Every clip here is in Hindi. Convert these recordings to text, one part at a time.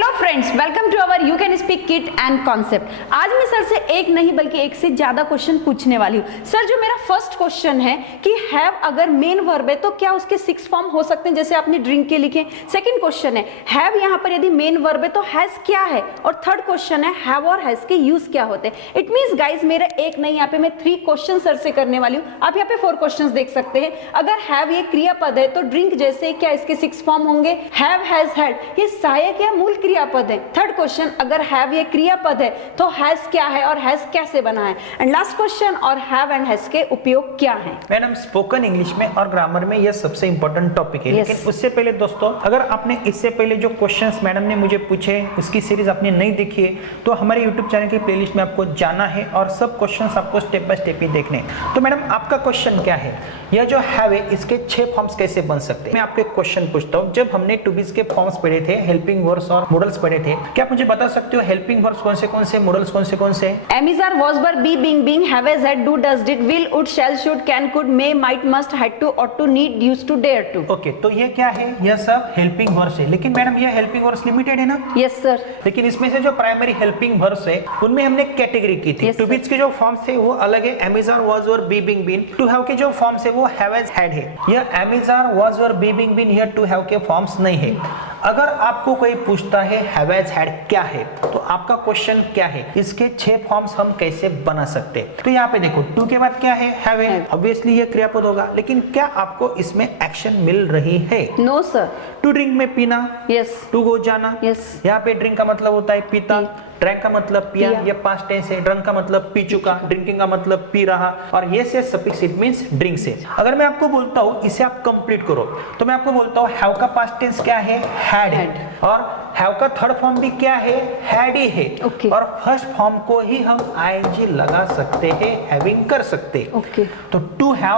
Hello friends, welcome to our you can speak kit and concept. आज मैं सर से एक नहीं बल्कि एक से ज्यादा क्वेश्चन पूछने वाली हूँ। सर, जो मेरा फर्स्ट क्वेश्चन है कि हैव अगर मेन वर्ब है तो क्या उसके 6 फॉर्म हो सकते हैं, जैसे आपने ड्रिंक के लिखे। सेकंड क्वेश्चन है हैव यहाँ पर यदि मेन वर्ब है तो हैज क्या है, और थर्ड क्वेश्चन है हैव और हैज के यूज क्या होते हैं। इट मींस गाइज मेरा एक नहीं, यहाँ पे मैं 3 क्वेश्चन सर से करने वाली हूँ। आप यहाँ पे 4 क्वेश्चन देख सकते हैं। अगर हैव ये क्रियापद है तो ड्रिंक जैसे क्या इसके 6 फॉर्म होंगे। हैव, हैज, हैड ये सहायक या मूल क्रियापद है। थर्ड क्वेश्चन, अगर हैव ये क्रियापद है तो हैज क्या है और हैज कैसे बना है। एंड लास्ट क्वेश्चन, और हैव एंड हैज के उपयोग क्या है। मैडम, स्पोकन इंग्लिश में और ग्रामर में यह सबसे इंपॉर्टेंट टॉपिक है। लेकिन उससे पहले दोस्तों, अगर आपने इससे पहले जो क्वेश्चंस मैडम ने मुझे पूछे उसकी सीरीज आपने नहीं देखी है तो हमारे यूट्यूब चैनल की प्लेलिस्ट में आपको जाना है और सब क्वेश्चंस आपको स्टेप बाय स्टेप ही देखने हैं। तो मैडम, आपका क्वेश्चन क्या है? यह जो हैव है इसके 6 फॉर्म्स कैसे बन सकते हैं। मैं आपको एक क्वेश्चन पूछता हूँ। जब हमने टू बीज के फॉर्म्स पढ़े थे, हेल्पिंग वर्ब्स और मॉडल्स पढ़े थे, क्या आप मुझे बता सकते हो हेल्पिंग वर्ब्स कौन से, मॉडल्स कौन से? Am is, are, was, were, be, being, have, has, had, do, does, did, will, would, shall, should, can, could, may, might, must, had to, ought to, need, used to, dare to. Okay, तो ये क्या है? यह सब हेल्पिंग वर्ब्स है। लेकिन मैडम, यह हेल्पिंग वर्ब्स लिमिटेड है ना? Yes sir. लेकिन इसमें से जो प्राइमरी हेल्पिंग वर्ब्स है उनमें हमने कैटेगरी की थी। टू बीज के जो फॉर्म्स थे वो अलग है। Am is, are, was, were, be, being, been. To have के जो फॉर्म्स है वो हैव, हैज, हैड है। यह am is, are, was, were, be, being, been, यह टू हैव के फॉर्म्स नहीं है। अगर आपको कोई पूछता है हैव, हैज, हैड क्या है तो आपका क्वेश्चन क्या है, इसके 6 फॉर्म्स हम कैसे बना सकते हैं। तो यहाँ पे देखो, टू के बाद क्या है? हैव है। ऑब्वियसली ये क्रियापद होगा। लेकिन क्या आपको इसमें एक्शन मिल रही है? No sir. टू ड्रिंक में पीना, यस। टू गो जाना, यस। यहाँ पे ड्रिंक का मतलब होता है पीता, ड्रैंक का मतलब पिया, ये पास्ट टेंस है। ड्रंक का मतलब पी चुका, ड्रिंकिंग का मतलब पी रहा, और ये से सफिक्स इट मींस ड्रिंक से। अगर मैं आपको बोलता हूँ इसे आप कंप्लीट करो तो मैं आपको बोलता हूँ हैव का पास्ट टेंस क्या है? हैड। और हैव का थर्ड फॉर्म भी क्या है? हैड ही है। और फर्स्ट फॉर्म को ही हम आईएनजी लगा सकते हैं, हैविंग कर सकते हैं। तो to have,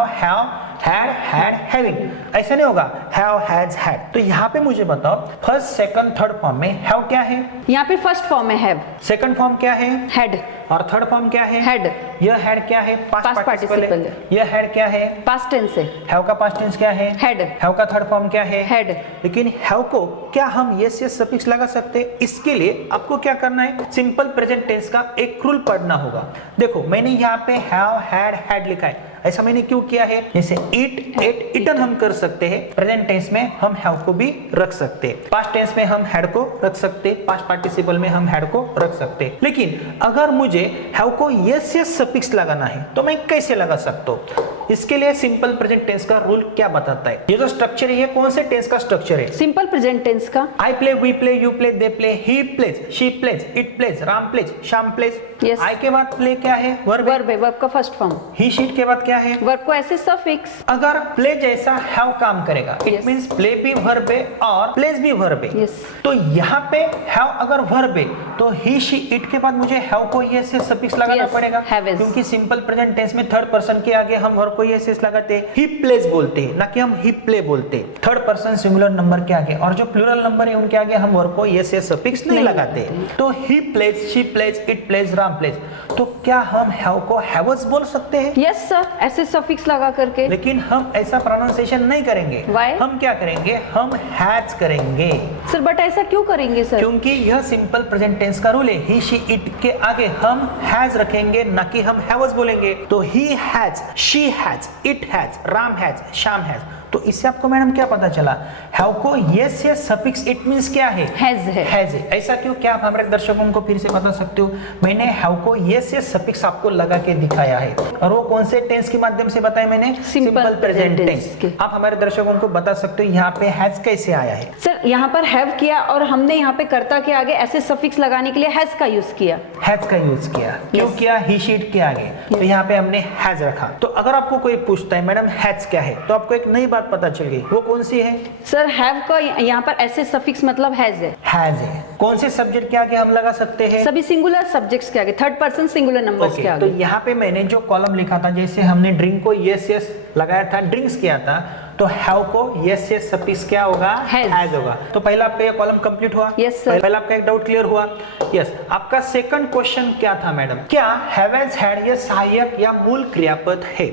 had, had, having. ऐसा नहीं होगा हैव, हैज, हैड। तो यहाँ पे मुझे बताओ फर्स्ट, सेकंड, थर्ड फॉर्म में हैव क्या है? यहाँ पे फर्स्ट फॉर्म है हैव। सेकंड फॉर्म क्या है? हैड। और थर्ड फॉर्म क्या है? हैड। यह हैड क्या है? पास्ट पार्टिसिपल है। यह हैड क्या है? पास्ट टेंस है। हैव का पास्ट टेंस क्या है? हैड। हैव का थर्ड फॉर्म क्या है? हैड। लेकिन हैव को क्या हम यस यस सफिक्स लगा सकते हैं? इसके लिए आपको क्या करना है? सिंपल प्रेजेंट टेंस का एक रूल पढ़ना होगा। देखो, मैंने यहाँ पे हैव, हैड, हैड लिखा है। ऐसा मैंने क्यों किया है? जैसे ईट, एट, ईटन हम कर सकते हैं। प्रेजेंट टेंस में हम हैव को भी रख सकते हैं। पास्ट टेंस में हम हैड को रख सकते हैं। पास्ट पार्टिसिपल में हम हैड को रख सकते हैं। लेकिन अगर मुझे हैव को यस यस सफिक्स लगाना है तो मैं कैसे लगा सकता हूँ? इसके लिए सिंपल प्रेजेंट टेंस का रूल क्या बताता है? ये जो स्ट्रक्चर है ये कौन से टेंस का स्ट्रक्चर है? सिंपल प्रेजेंट टेंस का। I play, we play, you play, they play, he plays, she plays, it plays, Ram plays, Shyam plays. I के बाद प्ले क्या है? वर्ब है। वर्ब का फर्स्ट फॉर्म। ही शीट के बाद क्या है? वर्ब को ऐसे सफिक्स। अगर प्ले जैसा हैव काम करेगा, इट मींस प्ले भी वर्ब है और प्लेज भी वर्ब है। तो यहाँ पे हैव अगर वर्ब है तो ही, शी, इट के बाद मुझे हैव को ये से सफिक्स लगाना पड़ेगा, क्योंकि सिंपल प्रेजेंट टेंस में थर्ड पर्सन के आगे हम वर्ब को ये से लगाते हैं, ही प्लेज बोलते हैं, ना कि हम ही प्ले बोलते हैं। थर्ड पर्सन सिंगुलर नंबर के आगे, और जो प्लूरल नंबर है उनके आगे हम वर्ब को ये से सफिक्स नहीं लगाते। तो he plays, she plays, it plays, Ram plays. तो क्या हम हैव को हैवज बोल सकते हैं? यस सर, ऐसे सफिक्स लगा करके। लेकिन हम ऐसा प्रोनाउंसिएशन नहीं करेंगे। Why? हम क्या करेंगे? हम हैज करेंगे। सर, बट ऐसा क्यों करेंगे सर? क्योंकि यह सिंपल प्रेजेंट टेंस का रूल है। ही, शी, इट के आगे हम हैज रखेंगे, ना कि हम हैवज बोलेंगे। तो he has, she has, it has, Ram has, Shyam has. तो इससे आपको मैडम क्या पता चला? हैव को yes yes suffix it means क्या है? हैज है। हैज है। ऐसा क्यों? क्या आप हमारे दर्शकों को फिर से बता सकते हो? मैंने हैव को यस यस सफिक्स आपको लगा के दिखाया है, और वो कौन से टेंस के माध्यम से बताया मैंने? Simple present tense. आप हमारे दर्शकों को बता सकते हो यहाँ पे हैज कैसे आया है? सर, यहाँ पर हैव किया और हमने यहाँ पे कर्ता के आगे ऐसे सफिक्स लगाने के लिए हैज का यूज किया। हैज का यूज किया। क्यों किया? ही, शीट के आगे। तो यहाँ पे हमने हैज रखा। तो अगर आपको कोई पूछता है मैडम हैज क्या है, तो आपको एक नई बात पता चल गई। वो कौन सी है? सर, हैव का यहाँ पर ऐसे सफिक्स मतलब हैज है। हैज है। कौन से सब्जेक्ट के आगे हम लगा सकते हैं? सभी सिंगुलर सब्जेक्ट्स के आगे, थर्ड पर्सन सिंगुलर नंबर्स के आगे। तो यहाँ पे मैंने जो कॉलम लिखा था, जैसे हमने ड्रिंक को यस यस लगाया था, ड्रिंक्स किया था, तो हैव को यस यस सफिक्स क्या होगा? हैज होगा। तो पहला आपका ये कॉलम कंप्लीट हुआ। Yes sir. पहला आपका एक डाउट क्लियर हुआ। यस। आपका सेकंड क्वेश्चन क्या था मैडम? क्या हैव, हैज, हैड ये सहायक या मूल क्रियापद है?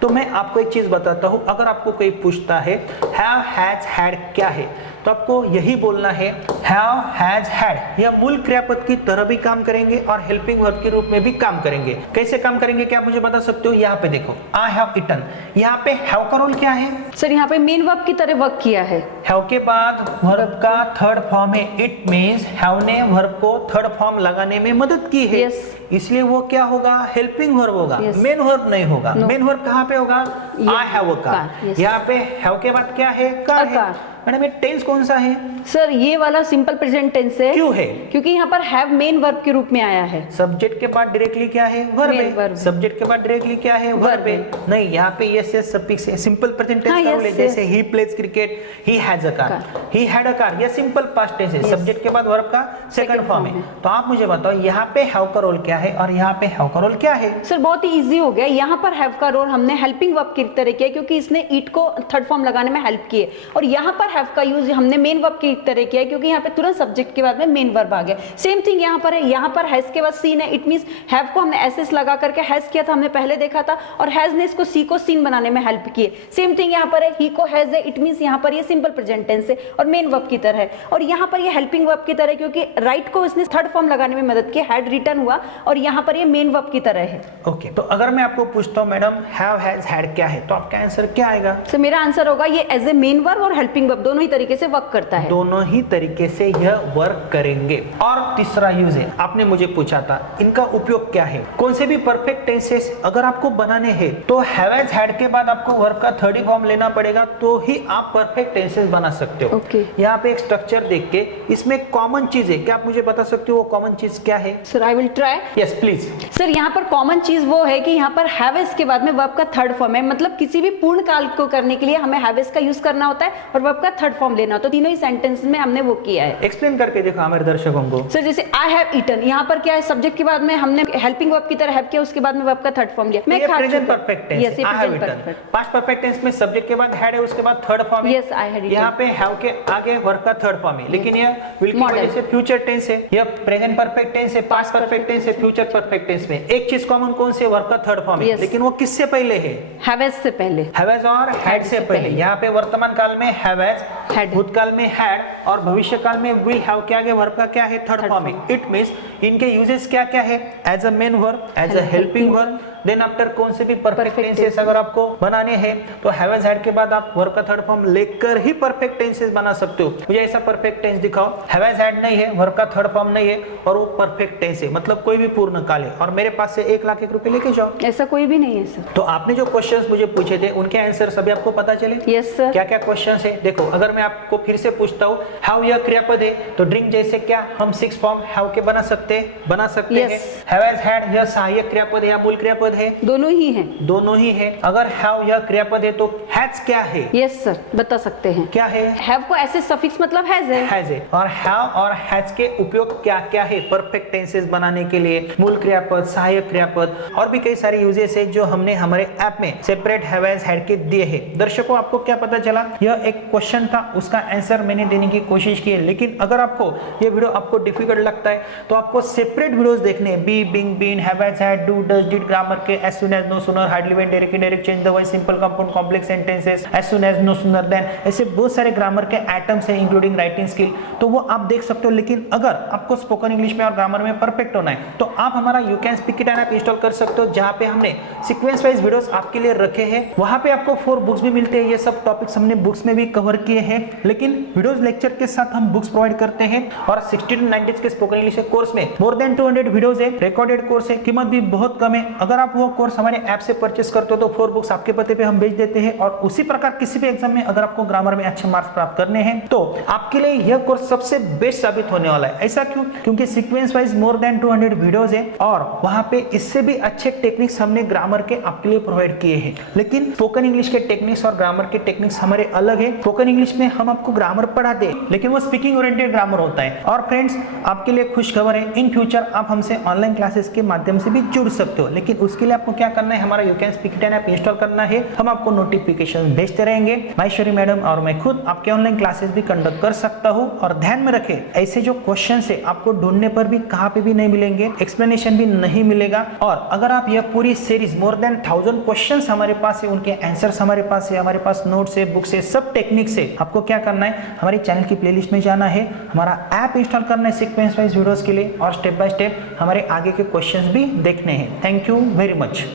तो मैं आपको एक चीज बताता हूं, अगर आपको कोई पूछता है हैव, हैज, हैड क्या है, तो आपको यही बोलना है हैव, हैज, हैड। यह मूल क्रियापद की तरह भी काम करेंगे और हेल्पिंग वर्ब के रूप में भी काम करेंगे। कैसे काम करेंगे क्या आप मुझे बता सकते हो? यहाँ पे देखो, आई हैव ईटन, यहाँ पे हैव का रोल क्या है? सर यहाँ पे मेन वर्ब की तरह वर्क किया है। हैव के बाद वर्ब का थर्ड फॉर्म है। इट मींस हैव ने वर्ब को थर्ड फॉर्म लगाने में मदद की है। Yes. इसलिए वो क्या होगा? हेल्पिंग वर्ब होगा। Yes. मेन वर्ब नहीं होगा। No. मेन वर्ब कहाँ पे होगा? आई हैव का। Yes. यहाँ पे हैव के बाद क्या है? का है। कार। मैडम ये टेंस कौन सा है? सर ये वाला सिंपल प्रेजेंट टेंस है। क्यों है? क्योंकि यहाँ पर हैव मेन वर्ब के रूप में आया है। सब्जेक्ट के बाद डायरेक्टली क्या है? वर्ब Main है। verb। सब्जेक्ट के बाद डायरेक्टली क्या है? वर्ब है। नहीं, यहाँ पे यस यस सफिक्स है। सिंपल प्रेजेंट टेंस हाँ, का yes, रोल है। yes। जैसे he plays cricket, he has a car, he had a car, ये सिंपल पास्ट टेंस है। Yes। सब्जेक्ट के बाद वर्ब का सेकंड Second फॉर्म form है। है। तो आप मुझे बताओ यहाँ पे हैव का रोल क्या है और यहाँ पे हैव का रोल क्या है? सर बहुत ही इजी हो गया। यहाँ पर हैव का रोल हमने हेल्पिंग वर्ब की तरह किया क्योंकि इसने ईट को थर्ड फॉर्म लगाने में हेल्प की है, और यहाँ पर हैव का यूज हमने मेन वर्ब की तरह किया है क्योंकि यहाँ पे तुरंत सब्जेक्ट के बाद में मेन वर्ब आ गया। सेम थिंग यहाँ पर है। यहाँ पर हैज के बाद सीन है। इट मींस हैव को हमने एस लगा करके हैज किया था, हमने पहले देखा था, और हैज ने इसको सी को सीन बनाने में हेल्प की है। सेम थिंग यहाँ पर है। ही को हैज है। इट मींस यहाँ पर ये सिंपल प्रेजेंट टेंस है और मेन वर्ब की तरह है, और यहाँ पर ये हेल्पिंग वर्ब की तरह है क्योंकि राइट को इसने थर्ड फॉर्म लगाने में मदद की, हैड रिटर्न हुआ, और यहाँ पर ये मेन वर्ब की तरह है। ओके, तो अगर मैं आपको पूछता हूँ मैडम हैव, हैज, हैड क्या है, तो आपका आंसर क्या आएगा? तो मेरा आंसर होगा ये एज ए मेन वर्ब और हेल्पिंग वर्ब दोनों ही तरीके से वर्क करता है। दोनों ही तरीके से यह वर्क करेंगे। और तीसरा यूज है, आपने मुझे पूछा था इनका उपयोग क्या है। कौन से भी परफेक्ट टेंसेस अगर आपको बनाने हैं तो हैव, हैज, हैड के बाद आपको वर्ब का थर्ड फॉर्म लेना पड़ेगा, तो ही आप परफेक्ट टेंसेस बना सकते हो। Okay। यहाँ पे एक स्ट्रक्चर देख के इसमें कॉमन चीज है, क्या आप मुझे बता सकते हो वो कॉमन चीज क्या है? Sir I will try. Yes please. Sir यहाँ पर कॉमन चीज वो है कि यहाँ पर हैवेस के बाद में वर्ब का थर्ड फॉर्म है, मतलब किसी भी पूर्ण काल को करने के लिए हमें हैवेस का यूज करना होता है और वर्ब का थर्ड फॉर्म लेना होता है। तो तीनों ही सेंटेंस में हमने वो किया है। एक्सप्लेन करके देखो हमारे दर्शकों को। सर जैसे आई हैव ईटन, यहाँ पर क्या है, सब्जेक्ट के बाद में हमने हेल्पिंग वर्ब की तरह हैव किया, उसके बाद में वर्ब का थर्ड फॉर्म लिया। ये प्रेजेंट परफेक्ट टेंस यस, है। I have eaten. Past perfect tense में सब्जेक्ट के बाद हैड है, उसके बाद थर्ड फॉर्म है। Yes, I had eaten. यहाँ पे हैव के आगे वर्ब का थर्ड फॉर्म है, लेकिन यह विल की वजह से फ्यूचर टेंस है। यह प्रेजेंट परफेक्ट टेंस है, पास्ट परफेक्ट टेंस है, फ्यूचर परफेक्ट टेंस में एक चीज कॉमन कौन से? वर्ब का थर्ड फॉर्म है, लेकिन वो किससे पहले है? हैवेस से पहले। हैवेस और हैड से पहले। यहाँ पे वर्तमान काल में हैवेस, भूतकाल में हैड, और भविष्य काल में विल हैव के आगे वर्ब का क्या है? थर्ड फॉर्म है। इट मींस इनके यूजेस क्या क्या है? As a main verb, as a helping verb, then after कौन से भी परफेक्ट टेंसेस अगर आपको बनाने हैं तो हैव, हैज, हैड के बाद आप वर्ब का थर्ड फॉर्म लेकर ही परफेक्ट टेंसेस बना सकते हो। मुझे ऐसा परफेक्ट टेंस दिखाओ, हैव, हैज, हैड नहीं है, वर्ब का थर्ड फॉर्म नहीं है, और वो परफेक्ट टेंस है, मतलब कोई भी पूर्ण काल है, और मेरे पास से 1,00,000 रुपए लेके जाओ। ऐसा कोई भी नहीं है सर। तो आपने जो क्वेश्चंस मुझे पूछे थे उनके आंसर सभी आपको पता चले? Yes sir. क्या क्या क्वेश्चंस है? देखो अगर मैं आपको फिर से पूछता हूँ हैव यह क्रियापद है, तो ड्रिंक जैसे क्या हम 6 फॉर्म हैव के बना सकते हैं? हैं। हैव, हैज, हैड यह सहायक क्रियापद है या मूल क्रियापद है? दोनों ही है। दोनों ही है। अगर हैव यह क्रियापद है तो हैज क्या है? यस सर, बता सकते हैं। क्या है? हैव को ऐसे सफिक्स मतलब हैज है। हैज है। और हैव और हैज के उपयोग क्या क्या है परफेक्ट टेंसेस बनाने के लिए? मूल क्रियापद, सहायक क्रियापद, और भी कई सारे यूजेस है जो हमने हमारे ऐप में सेपरेट हैव, हैज, हैड के दिए हैं। दर्शकों आपको क्या पता चला? यह एक क्वेश्चन था, उसका आंसर मैंने देने की कोशिश की है, लेकिन अगर आपको ये वीडियो आपको डिफिकल्ट लगता है तो आपको सेपरेट वीडियोस देखने हैं। Be, being, been, have, has, had, do, does, did, grammar के as soon as, no sooner, hardly, when, direct, indirect, change the voice, simple, compound, complex sentences, as soon as, no sooner than, ऐसे बहुत सारे ग्रामर के आइटम्स हैं इंक्लूडिंग राइटिंग स्किल, तो वो आप देख सकते हो। लेकिन अगर आपको स्पोकन इंग्लिश में और ग्रामर में परफेक्ट होना है तो आप हमारा you can speak it app install कर सकते हो, जहां पे हमने सीक्वेंस वाइज वीडियोस आपके लिए रखे हैं। वहां पे आपको 4 बुक्स भी मिलते हैं। ये सब टॉपिक्स हमने बुक्स में भी कवर किए हैं, लेकिन वीडियोस लेक्चर के साथ हम बुक्स प्रोवाइड करते हैं। और 60 to 90 के स्पोकन इंग्लिश के कोर्स में मोर देन 200 वीडियोस है, रिकॉर्डेड कोर्स है, कीमत भी बहुत कम है। अगर आप वो कोर्स हमारे ऐप से परचेस करते हो तो 4 बुक्स आपके पते पे हम भेज देते हैं। और उसी प्रकार किसी भी एग्जाम में अगर आपको ग्रामर में अच्छे मार्क्स प्राप्त करने हैं तो आपके लिए यह कोर्स सबसे बेस्ट साबित होने वाला है। ऐसा क्यों? क्योंकि sequence wise more than 200 videos है और वहां पे इससे भी अच्छे टेक्निक्स हमने ग्रामर के आपके लिए प्रोवाइड किए हैं। लेकिन स्पोकन इंग्लिश के टेक्निक्स और ग्रामर के टेक्निक्स हमारे अलग है। स्पोकन इंग्लिश में हम आपको ग्रामर पढ़ाते हैं, लेकिन वो स्पीकिंग ओरिएंटेड ग्रामर होता है। और फ्रेंड्स आपके लिए खुश खबर है, इन फ्यूचर आप हमसे ऑनलाइन क्लासेस के माध्यम से भी जुड़ सकते हो। लेकिन उसके लिए आपको क्या करना है? हमारा you can speak it app install करना है। हम आपको नोटिफिकेशन भेजते रहेंगे। माहेश्वरी मैडम और मैं खुद आपके ऑनलाइन क्लासेस भी कंडक्ट कर सकता हूं। और ध्यान में रखें, ऐसे जो क्वेश्चंस है आपको ढूंढने पर भी कहां पे भी नहीं मिलेंगे, एक्सप्लेनेशन भी नहीं मिलेगा। और अगर आप यह पूरी सीरीज मोर देन 1000 क्वेश्चंस हमारे पास है, उनके आंसर्स हमारे पास है, हमारे पास नोट्स है, बुक्स है, सब टेक्निक्स है। से आपको क्या करना है, हमारे चैनल की प्लेलिस्ट में जाना है, हमारा ऐप इंस्टॉल करना है सीक्वेंस वाइज वीडियोस के लिए, और स्टेप बाय स्टेप हमारे आगे के क्वेश्चंस भी देखने हैं। Thank you very much.